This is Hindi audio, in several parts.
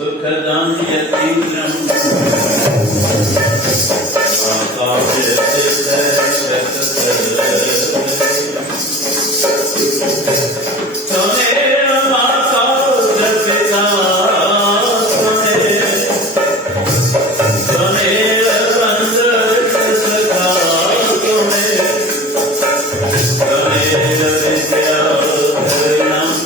सुखदं यतीन्द्रं त्वमेव माता पिता त्वमेव बन्धुः सखा त्वमेव विद्या धरणं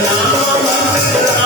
Namo Mantra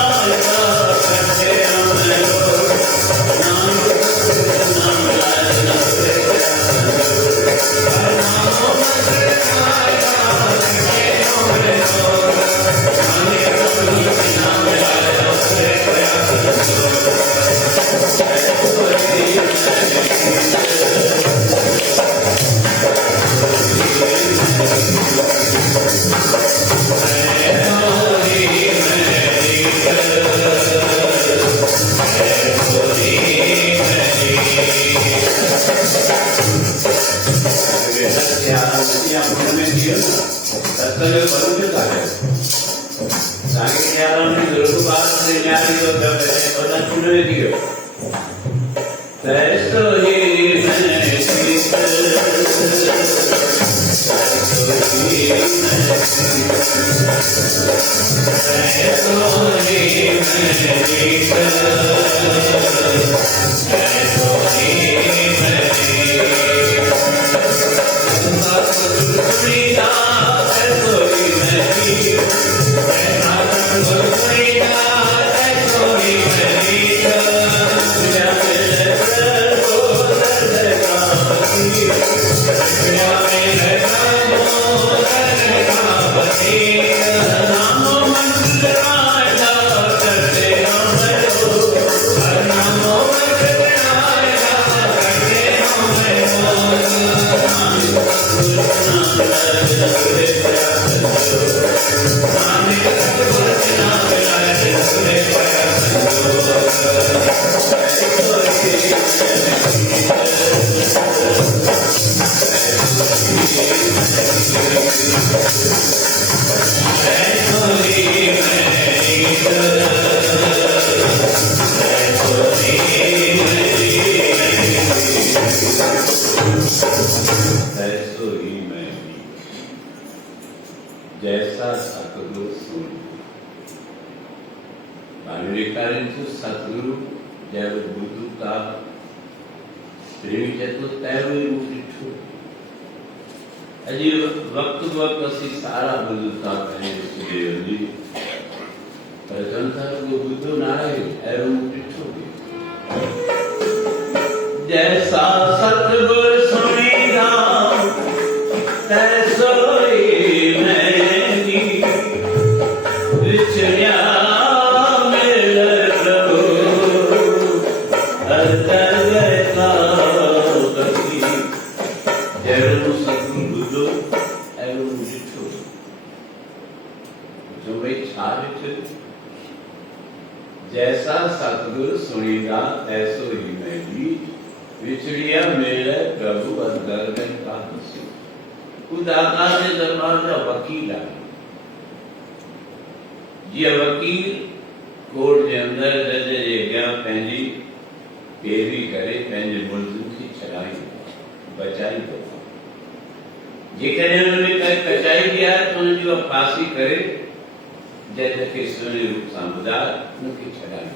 जैसा सतगुरु सुन बाणिकारिंचु सतगुरु जब बुद्धू का प्रेम जतो तैवे उठो अजी वक्त असी सारा बुद्धू का कहे सुदेव जी पर जनता को बुद्धू ना है एरो उठो जैसा सतगुरु सुनेगा तैसो ही मैंने विचर्या जैसा सतगुरु सुनेगा ऐसो ही मैं भी विचड़िया मेरे प्रभु अंदर में का खुदाता ने दरबार का वकील आ ये वकील कोर्ट के अंदर जज जे गया पंहिंजी पेरवी करे पंहिंजे मुल्ज़िम की छड़ाई बचाई जेकॾहिं उन्होंने कचाई किया तो उनकी फांसी करे जज के सुने रूप सां ॿुधाए उनखे छॾाई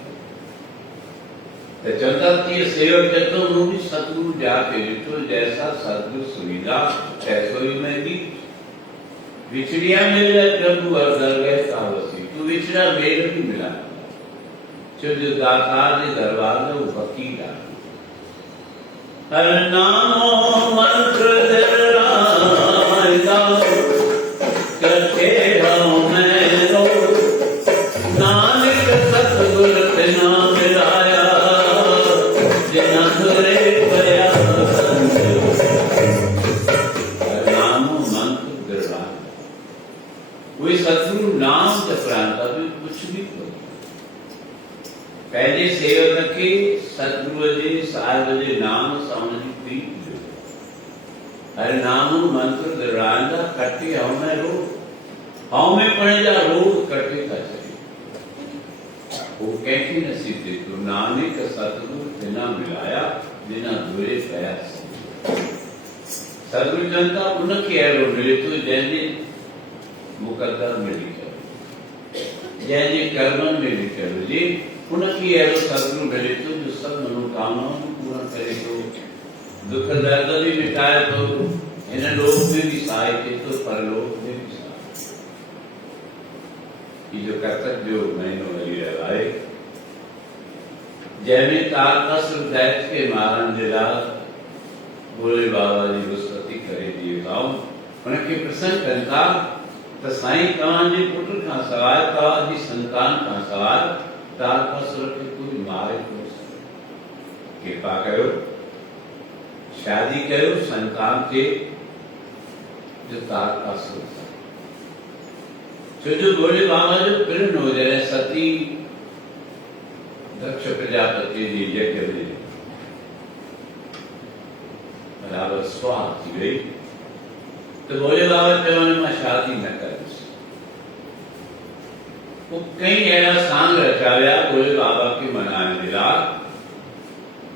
त चवंदा तीअं सेवक जतो मूं बि सतगुरु जाके ॾिठो जैसा सतगुरु सुनीदा तैसो ही मैं भी विछड़िया मिले प्रभु हर दरगाह का वसी तू विछड़ा मेल भी मिला जो दातार के दरबार में वो वकील आ हर नामो मंत्र दरबार करके हम नानक सतगुर ते नाम मिलाया जिना धरे पया नाम मंत्र दरबार कोई सतगुरु नाम जपरांता भी कुछ भी पहले सेवक के सतगुरु जी साहिब जे नाम साउंड जी प्रीत हर नाम मंत्र दरबार कटे हमें रो हमें पड़े जा रोग कटे का वो कैसी नसीब थे तो नानक सतगुरु बिना मिलाया बिना धुरे पया सतगुरु जनता उनके अहिड़ो मिले तो जैसे मुकद्दर में लिखियो जैसे कर्मन में लिखियो जी उनके अहिड़ो सतगुरु मिले तो जो सब मनोकामनाओं को पूरा करे तो दुख दर्द भी मिटाए तो इन लोक में भी सहाय तो परलोक में भी जो कर्तव्य महीनों वही रहे जैमें तारकसर दैत के मारन जिला बोले बाबा जी गुस्सती करे दिए गाँव उनके प्रसंग करता तो साईं तव्हां जे पुत्र खां सवाइ तव्हां जी संतान खां सवाइ तारकसर के कोई मारे कोन कृपा कयो शादी कयो संतान के जो तारकसर जो बोले बाबा जो प्रण हो जाए सती दक्ष प्रजापति जी यज्ञ में बराबर स्वाहा थी गई तो बोले बाबा चवण में शादी न कर वो कई अहिड़ा सांग रचाया बोले बाबा के मनाए मिला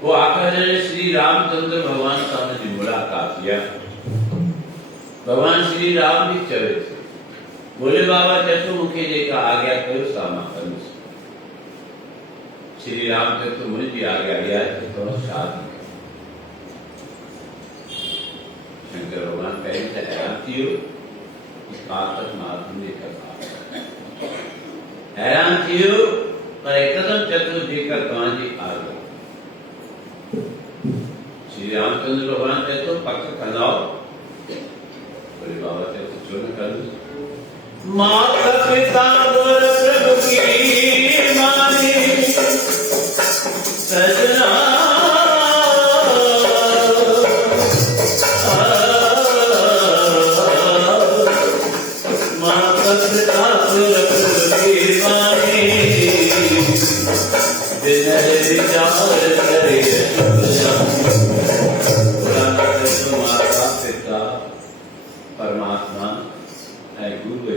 वो आखिर श्री रामचंद्र भगवान सामने जी मुलाकात किया भगवान श्री राम भी चवे थे बोले बाबा चतु मुखे जेका आज्ञा कयो सामा करूं श्री राम चतु मुझे आज्ञा दिया तो थोड़ा शादी शंकर भगवान पहले से हैरान थियो इस बात तक मालूम नहीं कर हैरान थियो पर एकदम चतु जेकर तव्हांजी आज्ञा श्री रामचंद्र भगवान चतु पक कंदाओ बोले बाबा चतु छो न करूं माता पिता गुर प्रभु की मानी सजना माता पिता गुर प्रभु की मानी विनय विचार करे माता पिता परमात्मा है गुरु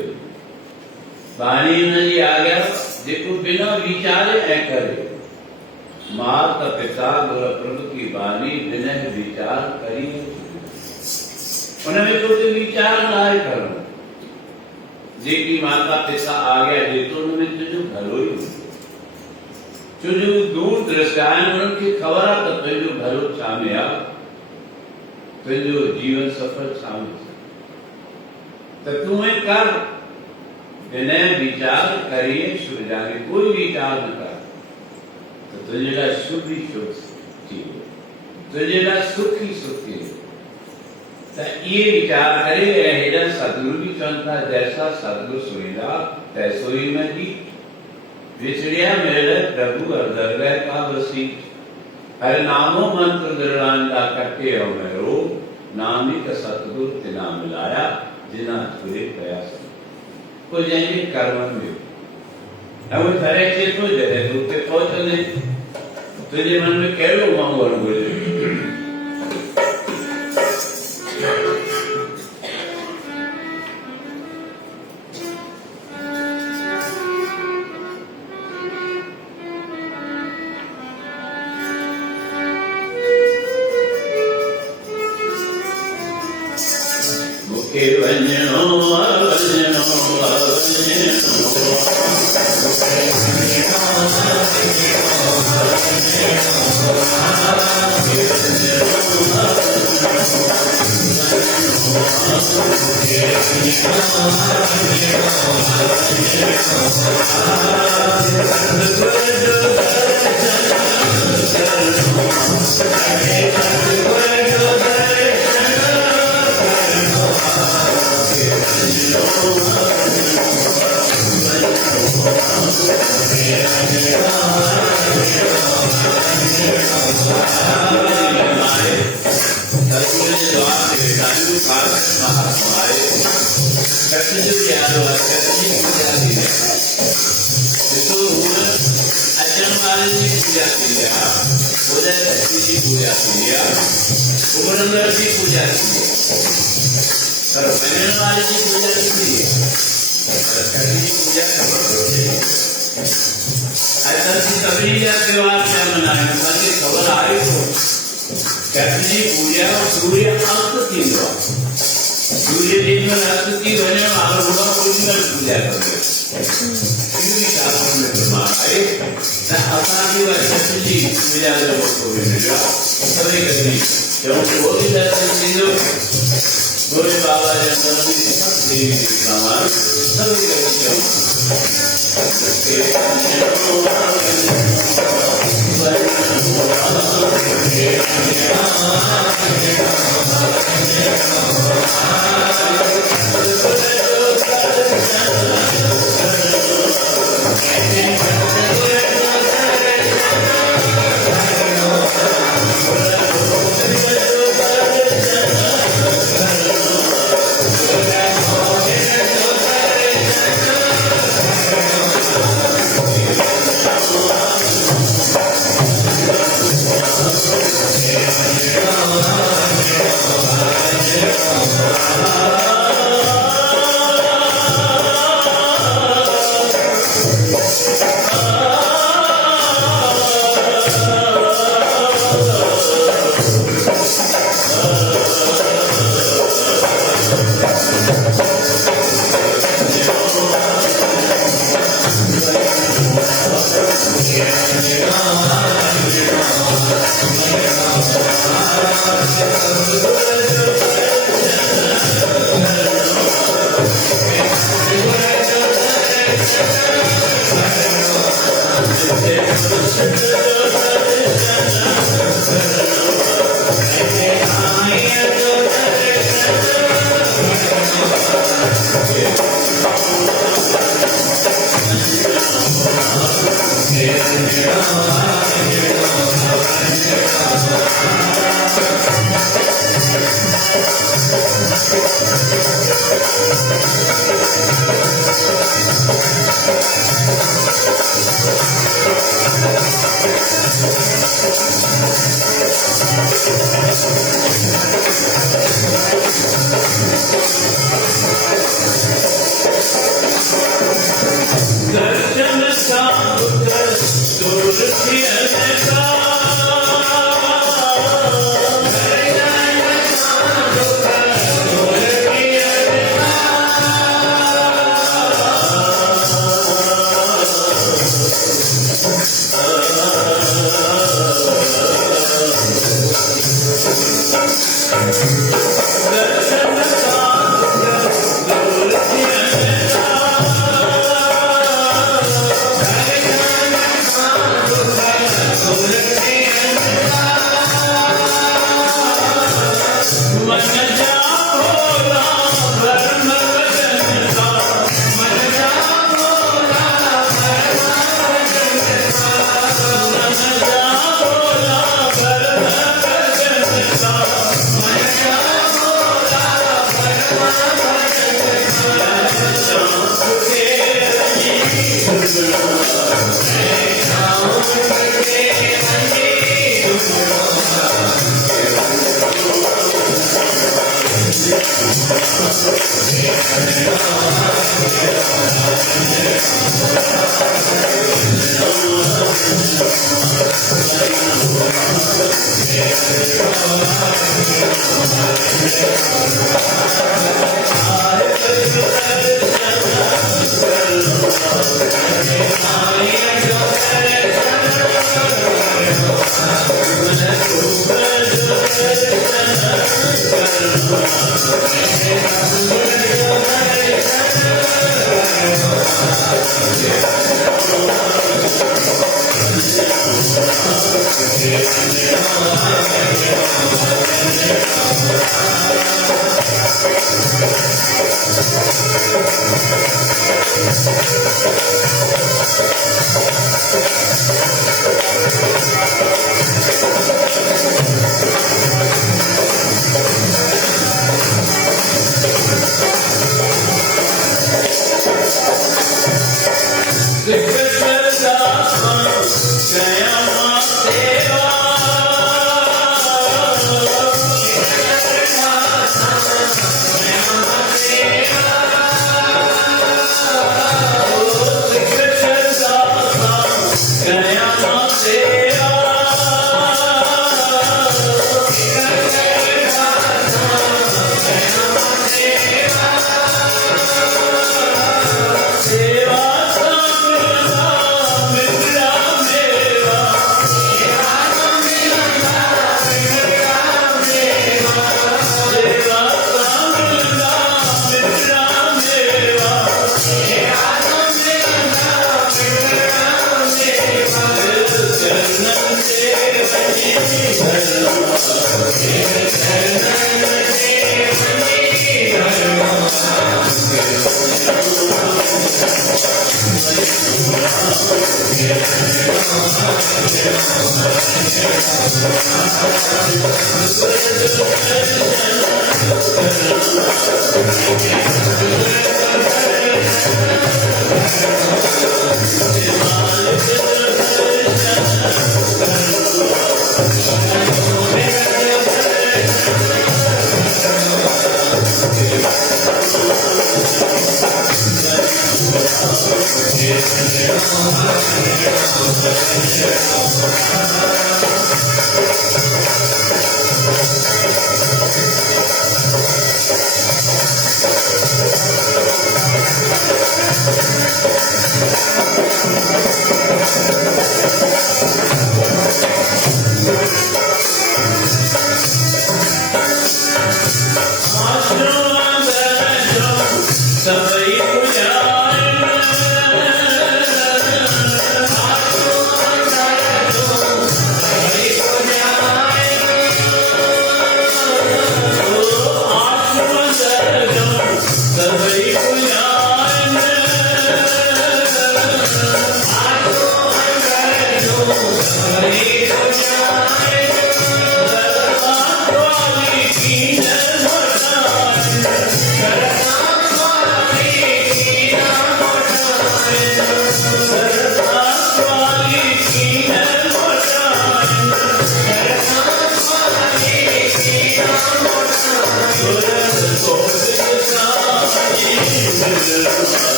वाणी जी आज्ञा जेको बिना विचारे ऐ करे माता पिता गुरु प्रभु की वाणी बिना विचार करी उनमें कुछ विचार ना करो जेकी माता पिता आ गया जेतो में तुझो भलो ही तुझो दूर दृष्टायन उनकी खबर आ तो तुझो भलो छामे आ तुझो जीवन सफल छामे तो तुम्हें कर विनय विचार करिए शुभ जागे कोई विचार न कर तो तुझे शुभ ही शुभ जीव तुझे सुखी सुखी ये विचार करे हेडन सदगुरु की चंता जैसा सदगुरु सुनिला तैसो ही मैं जी विचरिया मेरे प्रभु और दरगाह का बसी हर नामो मंत्र दृढ़ांता कटे हो मेरो नामिक सतगुरु तिना मिलाया जिना तुरे प्रयास को जाएंगे कर्म में अब सारे क्षेत्रों जगह दूते पहुंचने तुझे मन में कह लो मांगो बोले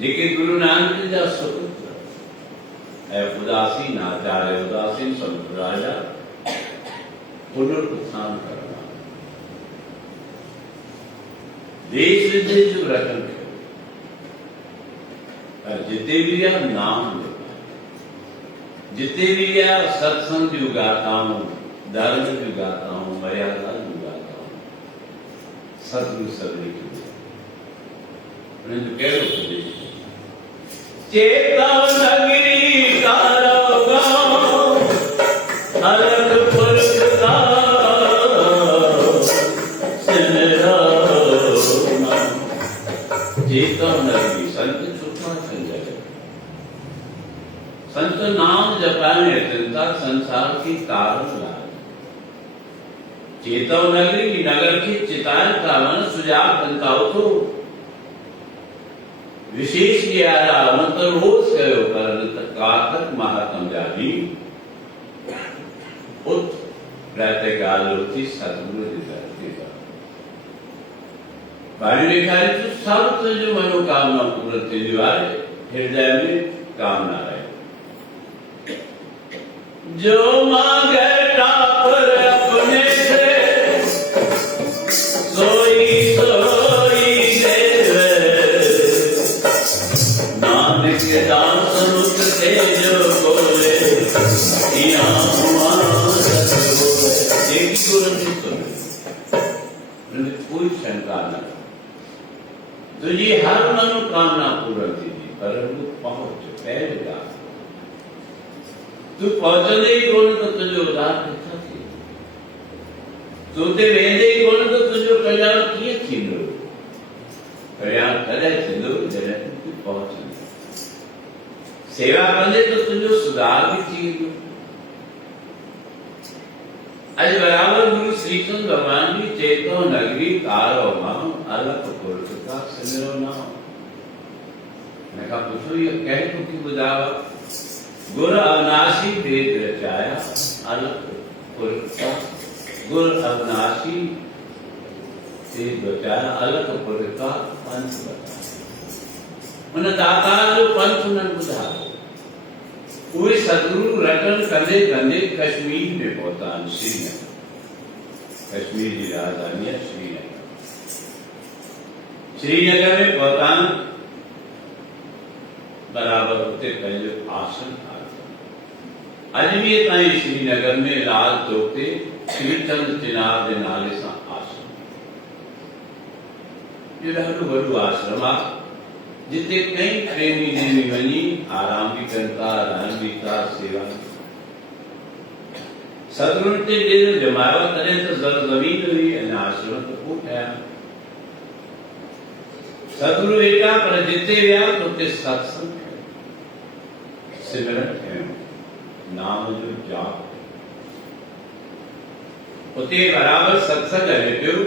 लेकिन गुरु नानक जी स्वतंत्र है उदासीन आचार्य उदासीन संत राजा पुनरुत्थान करना देश विदेश रखन और जिते भी नाम लेना जिते भी गया सत्संग जो गाता हूँ, धर्म जो गाता हूँ, मर्यादा जो गाता हूँ, सतगुरु सबने की जो कह लो चेता नगरी तारा गाँव अलग पुरस्कार चेता नगरी संत छुपा संजय संत नाम जपाने चिंता संसार की कारण लाल चेतव नगरी नगर की चिताएं का मन सुजाव बनता हो तो विशेष मंत्र रोज कहो पर कातक महात्म जानी उत प्रातः काल होती सतगुरु वाणी लिखा है तो सब तो जो मनोकामना पूर्ण दिवार हृदय में कामना है जो मांगे ठाकुर अपने से सोई सोई देवे नानक दान समुख से जो बोले यहाँ कोई शंका न तो ये हर मनोकामना पूर्ण थी परंतु पहुंच पहले तू पहुंचने ही कोण तो तुझे उदार दिखा थी तू ते वेंदे ही कोण तो तुझे कल्याण किए थी लो कल्याण करे थी लो जने तू पहुंचने सेवा करने तो तुझे सुधार भी थी लो आज बराबर गुरु श्री कृष्ण भगवान की चेतो नगरी तारो मां अलग पुरुष का सिमरो नाम मैं कहा पूछो ये कह तो की बुझावा गुर अविनाशी वेद रचाया अलग पुरुष का गुर अविनाशी वेद रचाया अलग पुरुष का पंथ बताया मन दाता जो पंथ न बुझावा कोई सदगुरु रटन कंधे कंधे कश्मीर में पहुंचा श्रीनगर कश्मीर की राजधानी है श्रीनगर श्रीनगर में पहुंचा बराबर होते पहले आसन अजमेर ताई श्रीनगर में लाल चौक से श्रीचंद चिनाब के नाले से आश्रम ये ॾाढो वॾो आश्रम आहे जिते कई प्रेमी ने वञी आराम भी करता रहन भी था सेवा सदगुरु ते डेरो जमायो करे तो जमीन हुई अने आश्रम तो खूब है सदगुरु बेटा पर जिते गया तो ते सत्संग सिमरन है नाम जो जाप उते बराबर सत्संग है पियो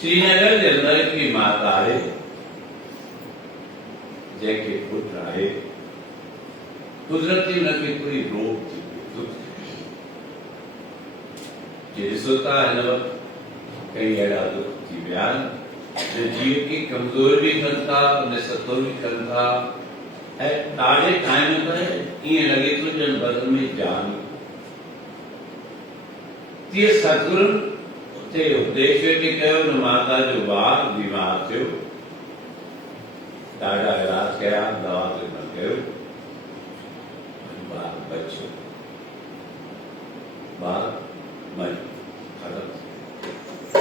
श्रीनगर के अंदर की माता है जैके पुत्र आए कुदरती न की कोई रोग थी होता है न कई अड़ा दुख थी बयान जो जीव की कमजोर भी करता उन्हें सतोर भी करता है ताजे टाइम पर ये लगे तो जन बदल में जान ये सतगुरु ते उपदेश के कहो न माता जो बार बीमार थे ॾाढा इलाज कया दवा ते न कयो बार बचो बार मर खत्म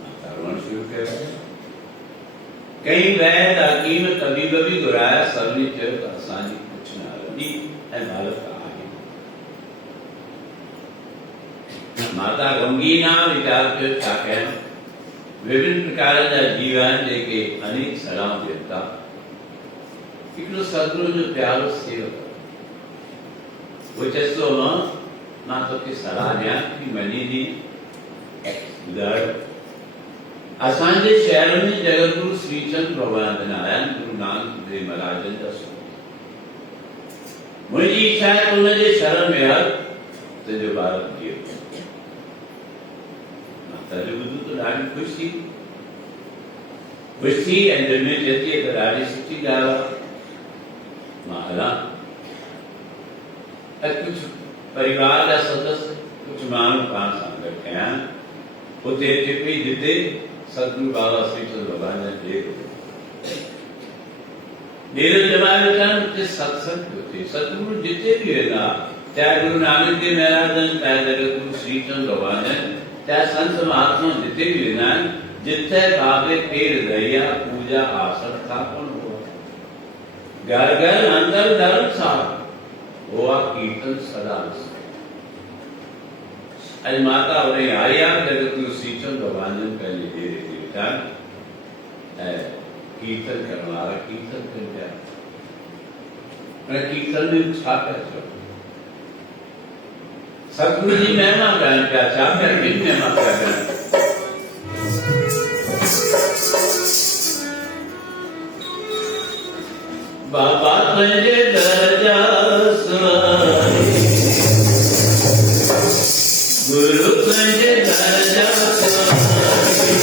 माता रोण शुरू कयो कई वैद हकीम तबीब भी घुराया सभिनी चयो त असांजी कुझु न हलंदी ऐं बालक आहे माता गमगीना वीचार कयो छा कयां विभिन्न प्रकार जा जीव आहिनि जेके अनेक सलाह ॾियनि था हिकिड़ो सदगुरु जो प्यारो सेवक वो चए थो मां तोखे सलाह ॾियां कि मनी जी असांजे शहर में जगतगुरु श्रीचंद भगवान जन आया आहिनि गुरु नानक देव महाराज जा मुंहिंजी इच्छा आहे त हुनजे शरण में हल तुंहिंजो ॿार जीउ माता जो ॿुधो त ॾाढी ख़ुशि थी ऐं दिलि में चए थी त ॾाढी सुठी ॻाल्हि आहे मां हलां ऐं कुझु परिवार जा सदस्य कुझु माण्हू पाण सां गॾु कया उते अचे पई जिते सतगुरु बाबा श्रीचंद भगवान जा डेर मेरे जमाने में सत्संग होते सतगुरु जितने भी है ना, चाहे गुरु नानक देव महाराज, चाहे जगत गुरु श्री चंद्र भगवान है, चाहे संत महात्मा जितने भी है ना, जितने भावे पेड़ दैया पूजा आसन स्थापन हुआ, घर घर अंदर धर्मशाला हुआ कीर्तन सदा। आज माता और आया जगत गुरु श्री चंद्र भगवान ने पहले दे रहे कीर्तन करवा रहा, कीर्तन कर दिया, कीर्तन में छा कर सतगुरु जी महिमा गान क्या चाहते हैं, बिन महिमा क्या गान। बाबा तुझे दर्जा सवारी, गुरु तुझे दर्जा सवारी,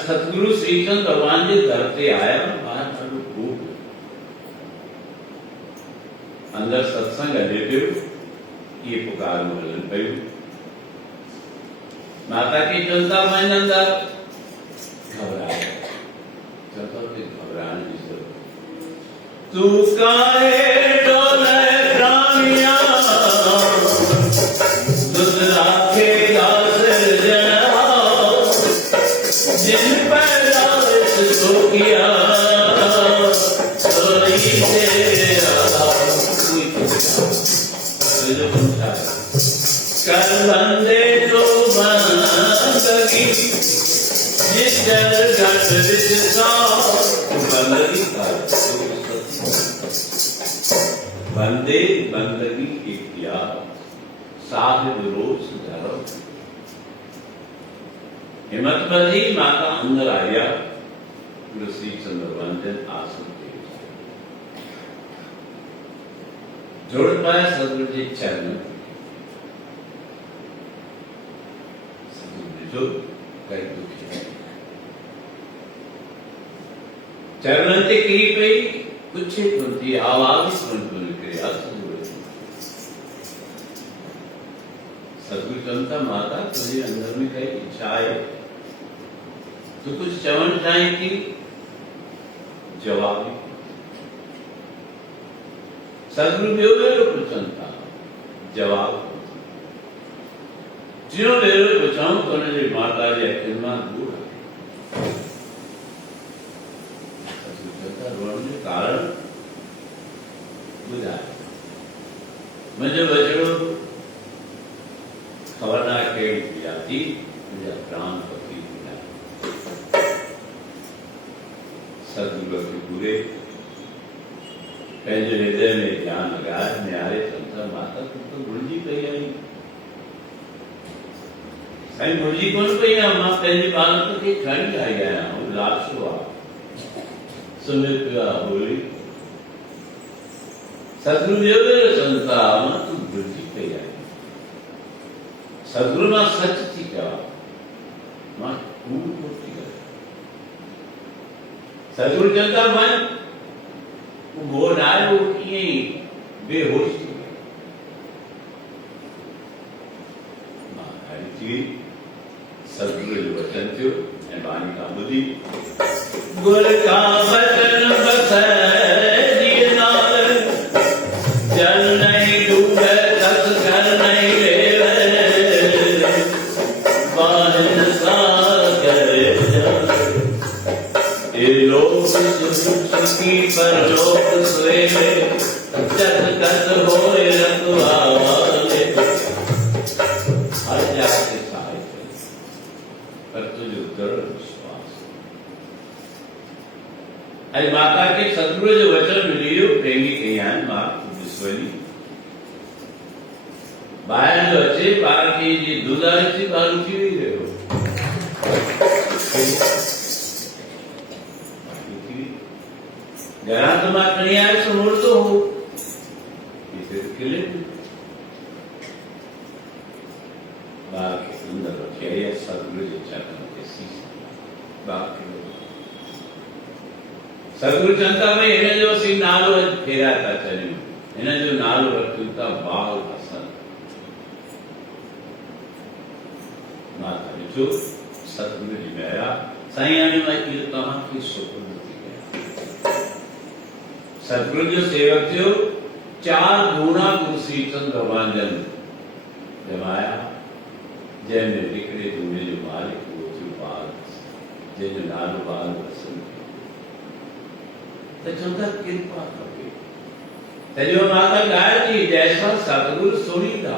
सतगुरु श्रीचंद भगवान जी धरते आया बाहर खूब अंदर सत्संग अडेटिव ये पुकार मिलन पयु माता की चलता मन अंदर घबराए चलता के घबराने की जरूरत तू काहे डोले प्राणिया दुध राखे दास जना जिन पर लालच तो किया सोई तेरा कर बंदे तो बंदगी जिस जल घट रिश्ता बंदगी बंदे बंदगी इख्तियार साहिब रोज धरो हिम्मत बंदी माता अंदर आया गुरु श्री चंद्रवंदन आसन के जोड़ पाया सदगुरु जी चरण जो कई दुखी चरण ते की पे कुछ कुंती आवाज सुन क्रिया सदगुरु चंद्र माता तुझे अंदर में कई इच्छा है तो कुछ चवन चाहे की जवाब सदगुरु देव चंता जवाब ज्यों वेरो बचाऊं तो ने माता जे किरमा दूर रोण जो कारण बुझाए मुझे बचड़ो खबर ना कहिड़ी जाती मुझा प्राण पति सदगुरु के पूरे पंहिंजे हृदय में ध्यान लगाए न्यारे संसार माता तो भुलिजी पई आई साईं भुलिजी कोन पई आ मां पंहिंजे बालक खे खणी आई आहियां लाशो आहे सुमित पिया बोली सदगुरु देव संसार मां तू भुलिजी पई आई सदगुरु मां सच थी कया मां कूड़ कोन थी करे सदगुरु चवंदा मन वो नाल वो कीअं बेहोश थी वियो सदगुरु जो वचन थियो ऐं बाणी खां ॿुधी गुर का वचन बसै जिय नाल जल नहीं डूबे तस कर नहीं लेवे बाहन सागर ए लोक सुखी परलोक सोए जग कत होए रखवाले हर जाते सहाय पर तुझे दृढ़ विश्वास आज माता के सदगुरु जो वचन मिलियो प्रेमी कहियान मां विश्वनी बाहर जो अचे बार की जी दुधारी थी बारू थी रहियो घरा तो मां खणी आयो सो मुड़तो हो इसे किले बाकी सुंदर रखे ये सदगुरु जो चरण के शीश बाकी सदगुरु चंता में इन्हें जो सी नालो फेरा था चलियो इन्हें जो नालो रखियो था बाल हसन माता जो सदगुरु जी मेरा साईं आने में ये कहां की सुपुर्द सदगुरु जो सेवक थियो 4 गुना गुरु श्री चंद्र भगवान जन जमाया जंहिंमें हिकिड़े दुनिया जो मालिक हुओ थियो बाल जंहिंजो नालो बाल हसन त चवंदा कृपा खपे तॾहिं माता ॻाल्हि थी जैसा सदगुरु सुणींदा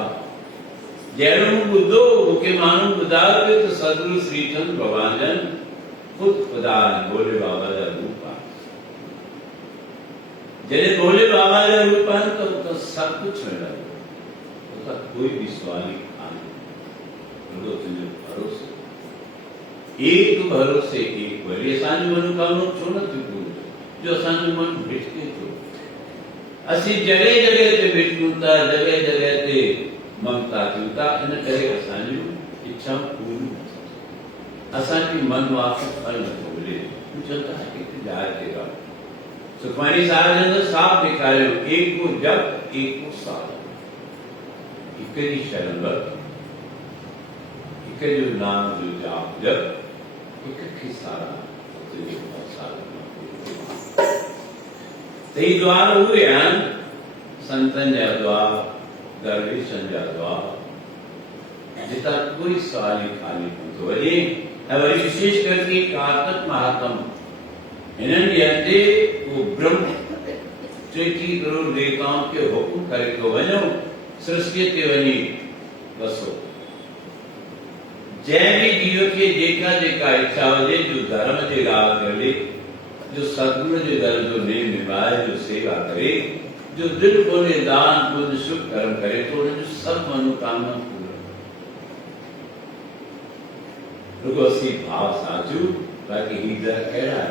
जहिड़ो मूं ॿुधो मूंखे माण्हू ॿुधायो पियो त सदगुरु श्री चंद्र भगवान जन ख़ुदि ख़ुदा भोले बाबा जा रूप जैसे भोले बाबा का रूप है तो सब कुछ मिला उसका कोई भी सवाल नहीं तुझे भरोसे एक भरोसे एक वरी असांजी मनोकामना छो न थी पूरी जो असांजो मन भिटके थो असीं जगह जगह ते भिटकूं था जगह जगह ते ममता थियूं था इन करे असांजूं इच्छाऊं पूरियूं असांजी मन वापसि फल नथो मिले चवंदा हिकु जाइ ते रहो सुखमणी साहिब ने तो साफ दिखायो एक को जप एक को साधन इकरी शरण वत इक जो नाम जो जाप जप इक की सारा तुझे साधन ते द्वार हुए हैं संतन जा द्वार दरवेशन जा द्वार जिता कोई सवाल ही खाली तो वरी विशेष करके कार्तिक महात्म इन्हनि ॾींहंनि ते वो ब्रह्म 33 करोड़ देवताओं के हुक्म करे तो वञो सृष्टि ते वञी बसो जंहिं भी जीव खे जेका जेका इच्छा हुजे जो धर्म जे ॻाल्हि करे जो सदगुरु जे दर जो नेम निभाए जो सेवा करे जो दिल खोले दान पुण्य शुभ कर्म करे तो उनजो सब मनोकामना पूरा रुगो सी भाव साचू बाकी हीदर कहिड़ा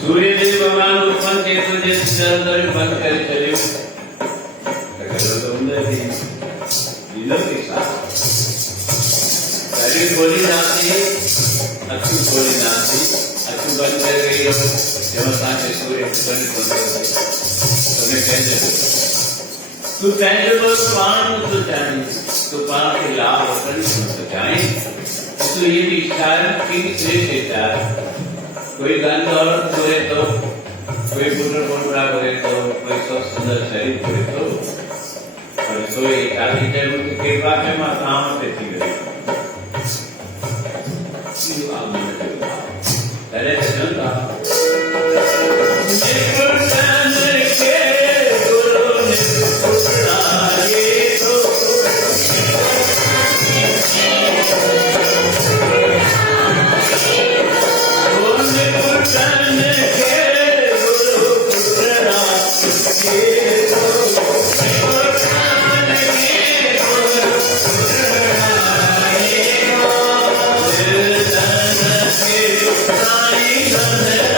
सूर्यदेव भगवान उत्पन्न थे तो जैसे जल बंद कर चले तो के साथ शरीर बोली जाती अक्षु बोली जाती अक्षु बंद कर गई हो जब सांचे सूर्य बंद होते तुम्हें कहते तू कहते वो पान तो जाने तो पान के लाभ अपन तो जाए तो ये भी इच्छा की श्रेष्ठ इच्छा कोई गंध और करे तो कोई पुत्र पुत्रा करे तो कोई सब सुंदर शरीर करे तो और तो ये काफी जरूर की कृपा में माताओं पे थी गई क्यों आप मुझे पहले चलता Hare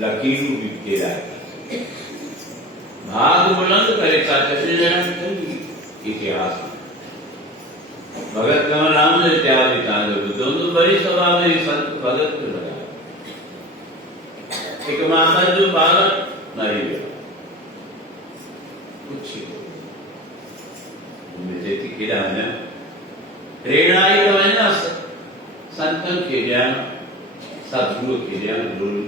लकीरू विकेरा भाग बुलंद करे इतिहास भगत कमलराम ने त्याग दोनों बड़ी सभा में संत भगत को लगा एक माता जो बालक मरी गया कुछ देती किड़ा है प्रेरणाई तो है ना संतन के ज्ञान सदगुरु के ज्ञान गुरु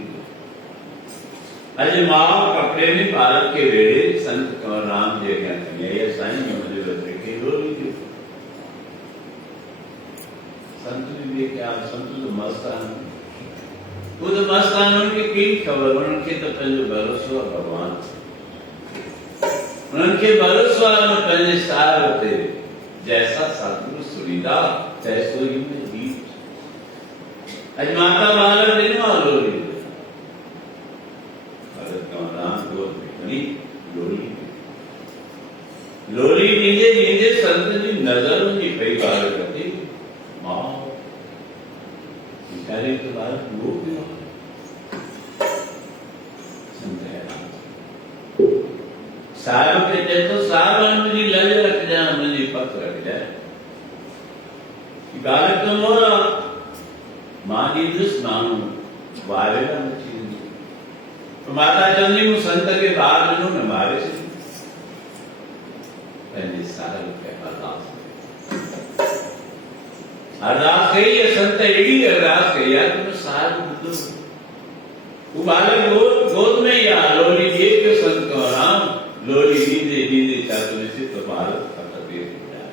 अजय माँ कपड़े में भारत के वेड़े संत कमलराम जी कहते हैं साईं मुझे बदले के रोली के संत भी क्या संत तो मस्तान वो तो मस्तान उनके की खबर उनके तो पहले भरोसा भगवान उनके भरोसा में पहले सार होते जैसा सतगुरु सुविधा तैसो ही में बीच आज माता बालक दिन वालों लोली नीचे नीचे संत जी नजर उनकी कई बार करती माँ बेचारे के बाद वो भी सारों के जैसे सारों में मुझे लज रख जाए मुझे पक रख जाए बालक तो मोरा माँ की दुष्मानु वारेला मची तो माता चंदी में संत के बाद उन्होंने मारे से पहले सारा रुपये अरदास कही है संत एडी अरदास कही यार तुम सार बुद्धू वो बालक गोद में या लोली ये के संत का राम लोली दीदे दीदे चातुर से तो बालक का तबीयत हो जाए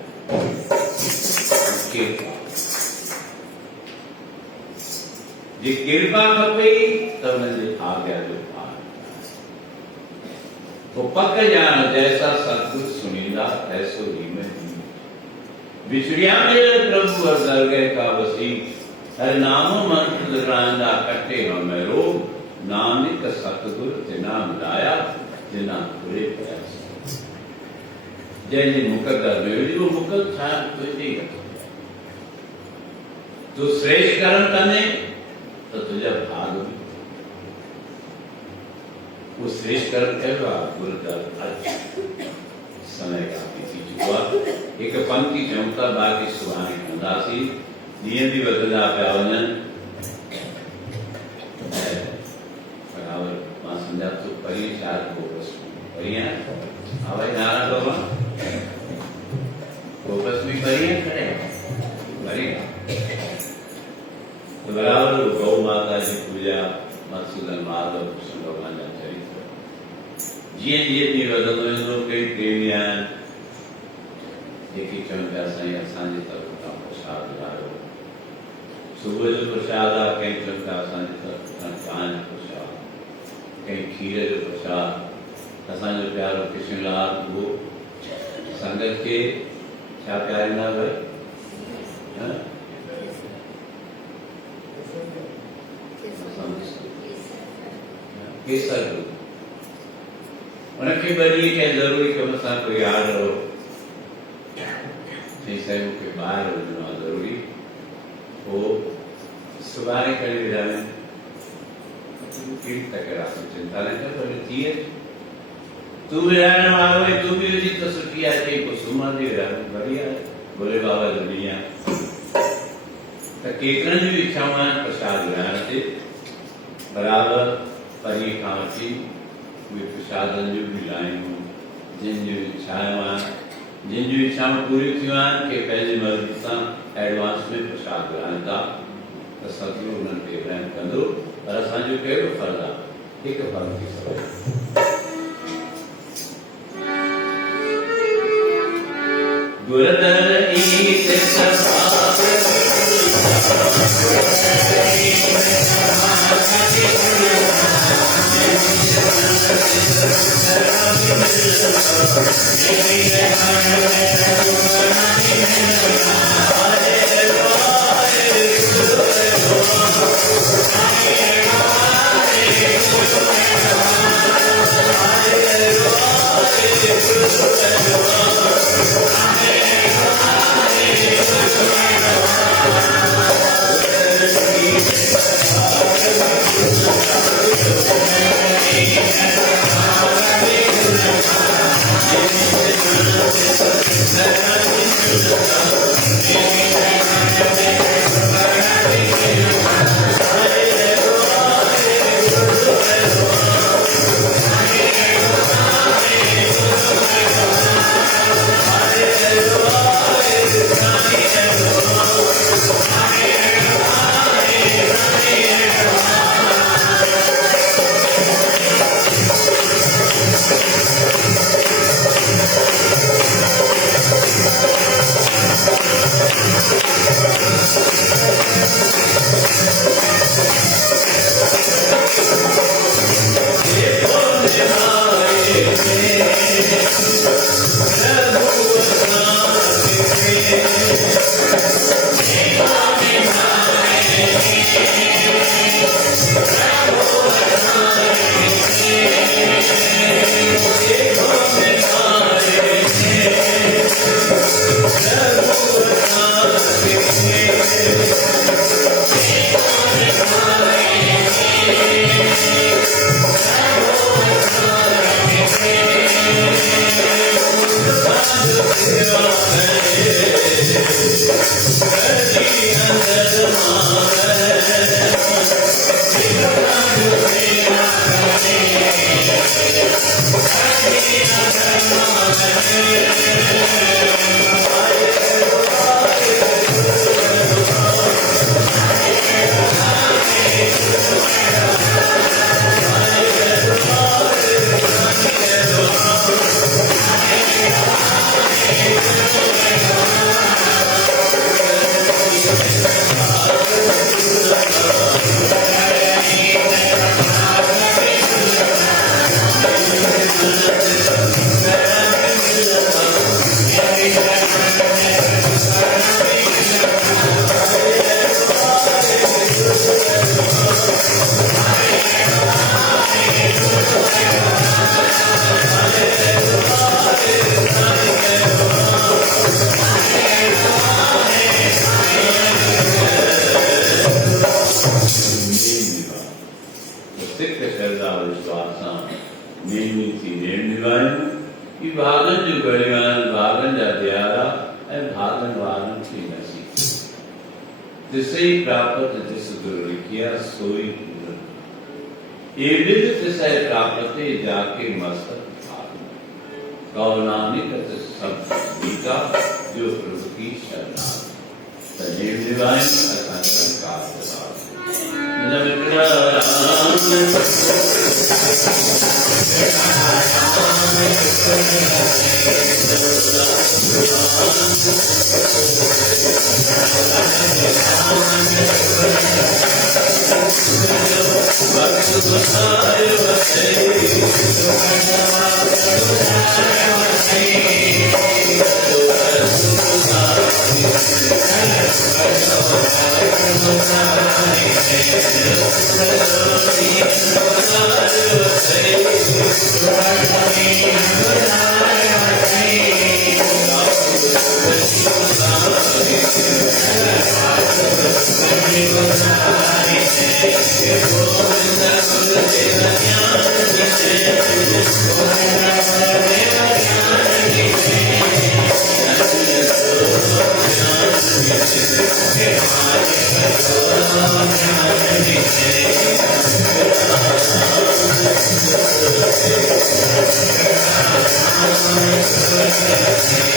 जी कृपा खपे तब मुझे आ गया जो वो पक जान जैसा सतगुरु सुनिंदा ऐसो ही में बिछड़िया मेरे प्रभु और दरगह का वसी हर नामो मंत्र रांदा कटे हमें रो नानक सतगुरु जिना मिलाया जिना पूरे प्रयास जय जी मुकद्दर में वो मुकद था कोई नहीं तो श्रेष्ठ कर्म करने तो तुझे भाग भी वो श्रेष्ठ कर्म कहवा गुरुदार समय का किसी हुआ एक पंक्ति चमका बाकी सुहाने उदासी नियति बदला पावन बराबर मां समझा तो परी चार को बस परिया आवाज नारा बाबा वो बस भी परिया करे परिया तो बराबर गौ माता की पूजा मधुसूदन माधव कृष्ण भगवान का चरित्र जिये जिये थी वदन कई प्रेमिया एक ही चमका साईं असांजे तरफ खां प्रसाद लायो सुबुह जो प्रसाद आहे कई चमका असांजे तरफ खां चांहि जो प्रसाद कई खीर जो प्रसाद असांजो प्यारो कृष्णलाल वो संगत के छा प्यारींदा भई केसर उनके बड़ी क्या जरूरी कम सां कोई याद रहो नहीं साहब के बाहर होना जरूरी वो सुबारे करे विधान तीन तक रात चिंता नहीं कर पर तीर तू विधान आवे तू भी उसी तो सुखिया के को सुमा दे विधान बढ़िया बोले बाबा दुनिया तो केकरन भी इच्छावान प्रसाद विधान से बराबर परी खांची वे प्रसादन जो भी लायूं जिन जो इच्छाऊं पूरी थियूं आहिनि के पंहिंजी मर्ज़ी सां एडवांस में प्रसाद विराइनि था त सतगुरु उन्हनि खे रहम कंदो पर असांजो कहिड़ो फर्ज़ु आहे हिकु फर्ज़ु थी सघे गुरदर ईत Yeah.